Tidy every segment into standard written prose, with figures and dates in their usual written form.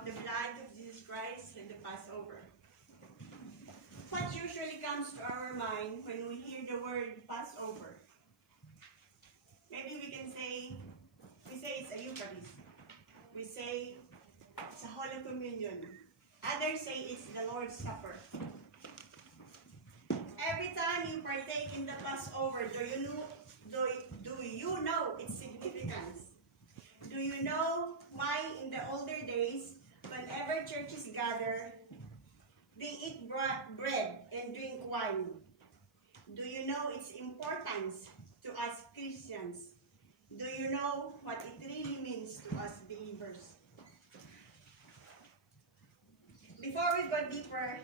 about the blood of Jesus Christ and the Passover. What usually comes to our mind when we hear the word Passover? Maybe we say it's a Eucharist. We say it's a Holy Communion. Others say it's the Lord's Supper. Every time you partake in the Passover, do you know its significance? Do you know why in the older days, whenever churches gather, they eat bread and drink wine? Do you know its importance to us Christians? Do you know what it really means to us believers? Before we go deeper,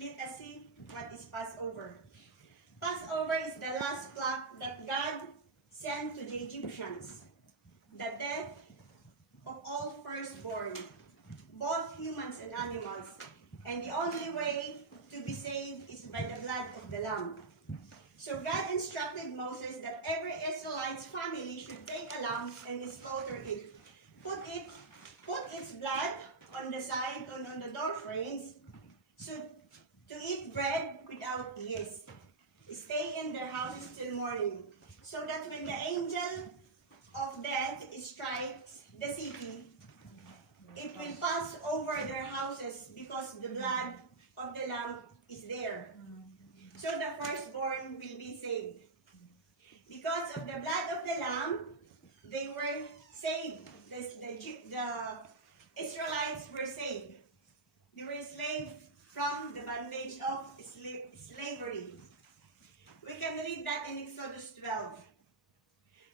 let us see what is Passover. Passover is the last plague that God sent to the Egyptians. The death of all firstborn, both humans and animals. And the only way to be saved is by the blood of the Lamb. So God instructed Moses that every Israelite's family should take a lamb and slaughter it. Put its blood on the side and on the door frames, so to eat bread without yeast. Stay in their houses till morning, so that when the angel of death strikes the city, it will pass over their houses because the blood of the Lamb is there. So the firstborn will be saved. Because of the blood of the Lamb, they were saved. The Israelites were saved. They were enslaved from the bondage of slavery. We can read that in Exodus 12.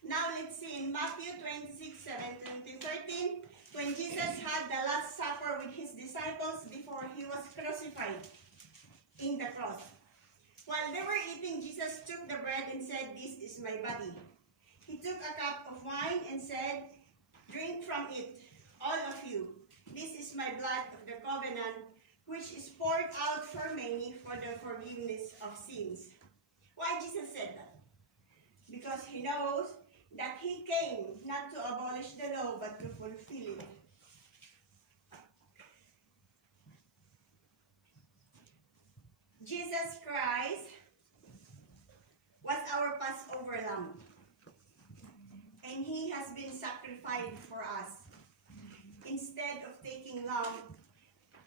Now let's see in Matthew 26:7-13, when Jesus had the Last Supper with his disciples before he was crucified in the cross. While they were eating, Jesus took the bread and said, "This is my body." He took a cup of wine and said, "Drink from it, all of you. This is my blood of the covenant, which is poured out for many for the forgiveness of sins." Why Jesus said that? Because he knows that he came not to abolish the law, but to fulfill it. Jesus Christ was our Passover lamb, and he has been sacrificed for us. Instead of taking lamb,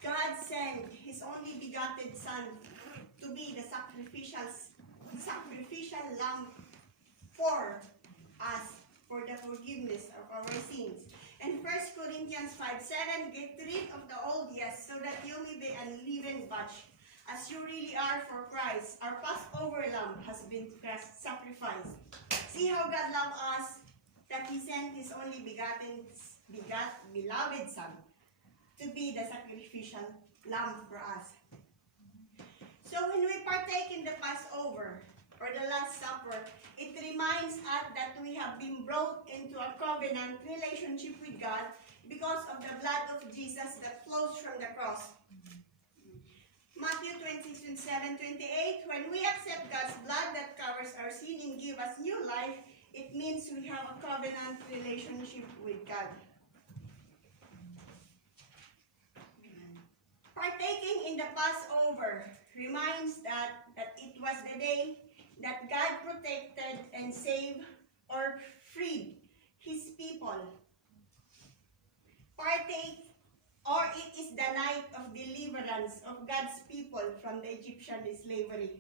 God sent his only begotten Son to be the sacrificial lamb for us, for the forgiveness of our sins. And 1 Corinthians 5:7, "Get rid of the old yes, so that you may be unleavened batch, as you really are for Christ. Our Passover lamb has been sacrificed." See how God loved us, that he sent his only beloved Son to be the sacrificial lamb for us. So when we partake in the Passover, or the Last Supper, it reminds us that we have been brought into a covenant relationship with God because of the blood of Jesus that flows from the cross. Matthew 27:28, when we accept God's blood that covers our sin and gives us new life, it means we have a covenant relationship with God. Partaking in the Passover reminds that it was the day that God protected and saved or freed his people. It is the night of deliverance of God's people from the Egyptian slavery.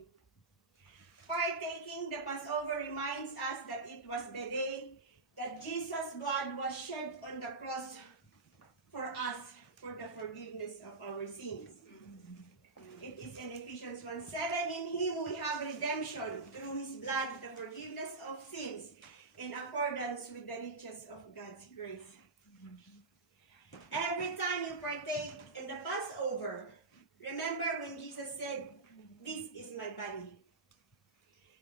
Partaking the Passover reminds us that it was the day that Jesus' blood was shed on the cross for us, for the forgiveness of our sins. It is in Ephesians 1:7, "In him we have redemption through his blood, the forgiveness of sins, in accordance with the riches of God's grace." Every time you partake in the Passover, remember when Jesus said, "This is my body.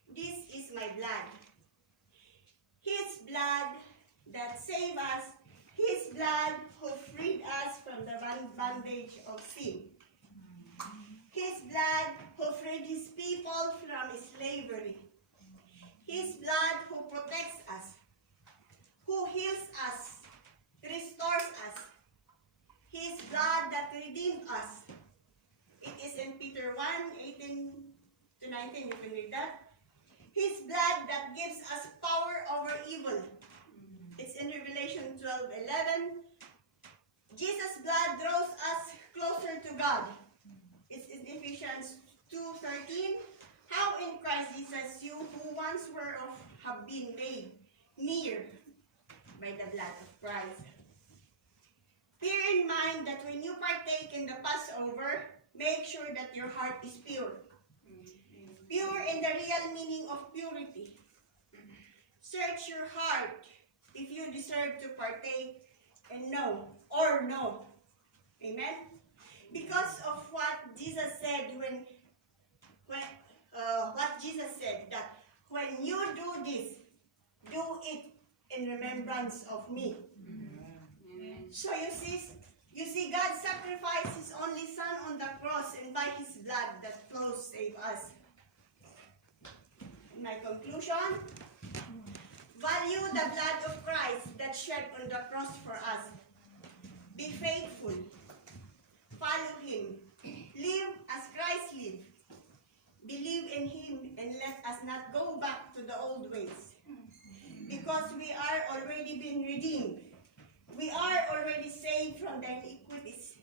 This is my blood." His blood that saved us, his blood who freed us from the bondage of sin. His blood who freed his people from slavery. His blood who protects us, who heals us, restores us. His blood redeemed us. It is in Peter 1:18-19, you can read that. His blood that gives us power over evil. It's in Revelation 12:11. Jesus' blood draws us closer to God. It's in Ephesians 2:13. How in Christ Jesus you who once were of have been made near by the blood of Christ. Bear in mind that when you partake in the Passover, make sure that your heart is pure. Pure in the real meaning of purity. Search your heart if you deserve to partake and know or no. Amen? Because of what Jesus said that when you do this, do it in remembrance of me. Amen. So you see, God sacrificed His only Son on the cross, and by His blood that flows save us. In my conclusion, value the blood of Christ that shed on the cross for us. Be faithful. Follow Him. Live as Christ lived. Believe in Him and let us not go back to the old ways. Because we are already been redeemed. We are already saved from the iniquities.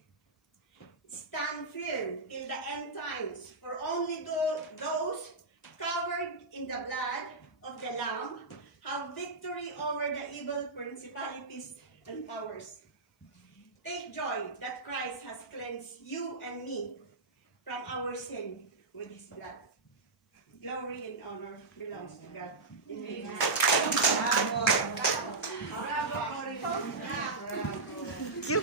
Stand firm till the end times, for only those covered in the blood of the Lamb have victory over the evil principalities and powers. Take joy that Christ has cleansed you and me from our sin with His blood. Glory and honor belongs to God. Amen. Bravo. Bravo. Bravo. Thank you.